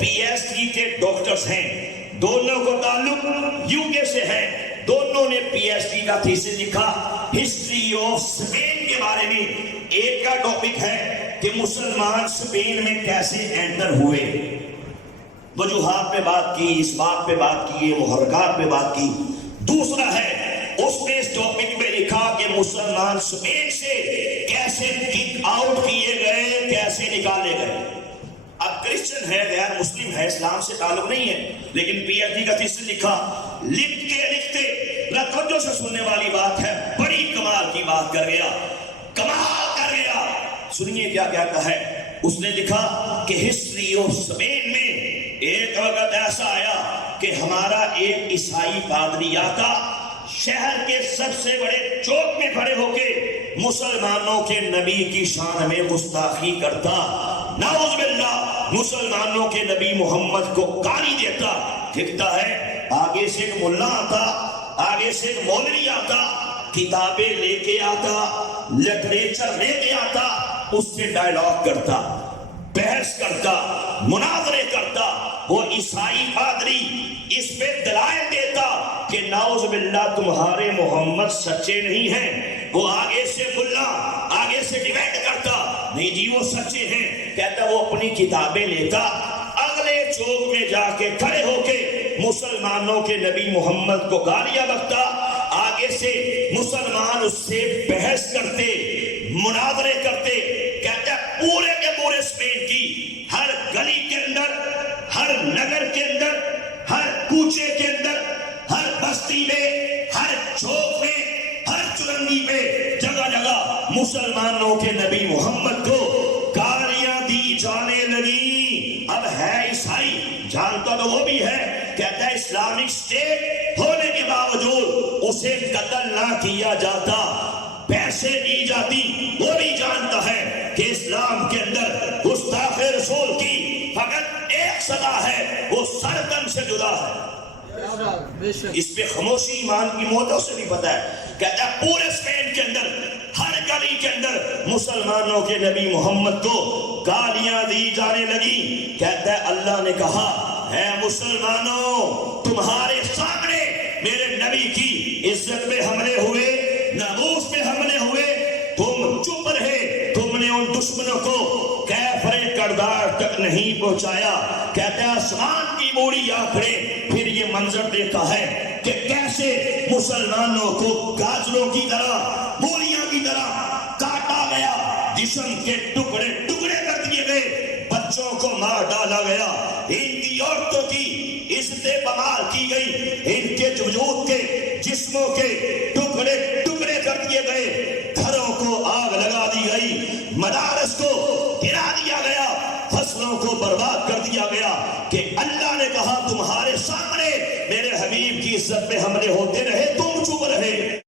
P H D کے doctors ہیں، دونوں کو تعلق یو کے سے ہے، دونوں نے پی ایچ ڈی کا تھیسس لکھا ہسٹری آف اسپین کے بارے میں۔ ایک کا ٹاپک ہے کہ مسلمان اسپین میں کیسے انٹر ہوئے، وجوہات پہ بات کی، اسباب پہ بات کی، محرکات پہ بات کی۔ دوسرا ہے اس نے اس ٹاپک پہ لکھا کہ مسلمان اسپین سے کیسے کک آؤٹ کیے گئے، کیسے نکالے گئے۔ اب کرسچن ہے، غیر مسلم ہے، اسلام سے تعلق نہیں ہے، لیکن پی ایچ ڈی کا تھیسس لکھا۔ لکھتے توجہ سے سننے والی بات ہے، بڑی کمال کی بات کر گیا، کمال کر گیا۔ سنیے کیا کہتا ہے۔ اس نے لکھا کہ ہسٹری آف اسپین میں ایک وقت ایسا آیا کہ ہمارا ایک عیسائی پادری آتا، شہر کے سب سے بڑے چوک میں کھڑے ہو کے مسلمانوں کے نبی کی شان میں گستاخی کرتا، نعوذ باللہ، مسلمانوں کے نبی محمد کو گالی دیتا۔ دکھتا ہے آگے سے ایک ملا آتا، آگے سے ایک مولوی آتا، کتابیں لے کے آتا، لٹریچر لے کے آتا، اس سے ڈائیلاگ کرتا، بحث کرتا، مناظرے کرتا۔ وہ عیسائی پادری اس پہ دلائل دیتا کہ نعوذ باللہ تمہارے محمد سچے نہیں ہیں۔ وہ آگے سے ملا آگے سے ڈیبیٹ کرتا، نہیں جی وہ سچے ہیں۔ کہتا وہ اپنی کتابیں لیتا، اگلے چوک میں جا کے کھڑے ہو کے مسلمانوں کے نبی محمد کو گالیاں بکتا، آگے سے مسلمان اس سے بحث کرتے، مناظرے کرتے۔ کہتا ہے پورے کے پورے اسپین کی ہر گلی کے اندر، ہر نگر کے اندر، ہر کوچے کے اندر، ہر بستی میں، ہر چوک میں، ہر چرنگی پہ، جگہ جگہ مسلمانوں کے نبی محمد کو گالیاں دی جانے لگی۔ اب ہے عیسائی، جانتا تو وہ بھی ہے، کہتا ہے اسلامک اسٹیٹ ہونے کے باوجود اسے قتل نہ کیا جاتا، پیسے دی جاتی۔ وہ بھی جانتا ہے کہ اسلام کے اندر گستاخ رسول کی فقط ایک سزا ہے، وہ سرطن سے جدا ہے۔ اس پہ خاموشی ایمان کی موتوں سے بھی پتا ہے۔ کہتا ہے پورے اسپین کے اندر، ہر گلی کے اندر مسلمانوں کے نبی محمد کو گالیاں دی جانے لگی۔ کہتا ہے اللہ نے کہا اے مسلمانوں، تمہارے سامنے میرے نبی کی عزت پہ حملے ہوئے، ناموس پہ حملے ہوئے، تم چپ رہے، تم نے ان دشمنوں کو کیفر کردار تک نہیں پہنچایا۔ کہتا ہے آسمان کی موڑی آنکھیں پھر یہ منظر دیکھا ہے کہ کیسے مسلمانوں کو گاجروں کی طرح، مولیاں کی طرح کاٹا گیا، جسم کے ٹکڑے ٹکڑے کر دیے گئے، بچوں کو مار ڈالا گیا، ان کی عورتوں کی عزتیں پامال کی گئی، ان کے وجود کے جسموں کے ٹکڑے ٹکڑے کر دیے گئے، گھروں کو آگ لگا دی گئی، مدارس کو گرا دیا گیا، فصلوں کو برباد کر دیا گیا۔ کہ اللہ نے کہا تمہارے سامنے میرے حبیب کی عزت پہ حملے ہوتے رہے،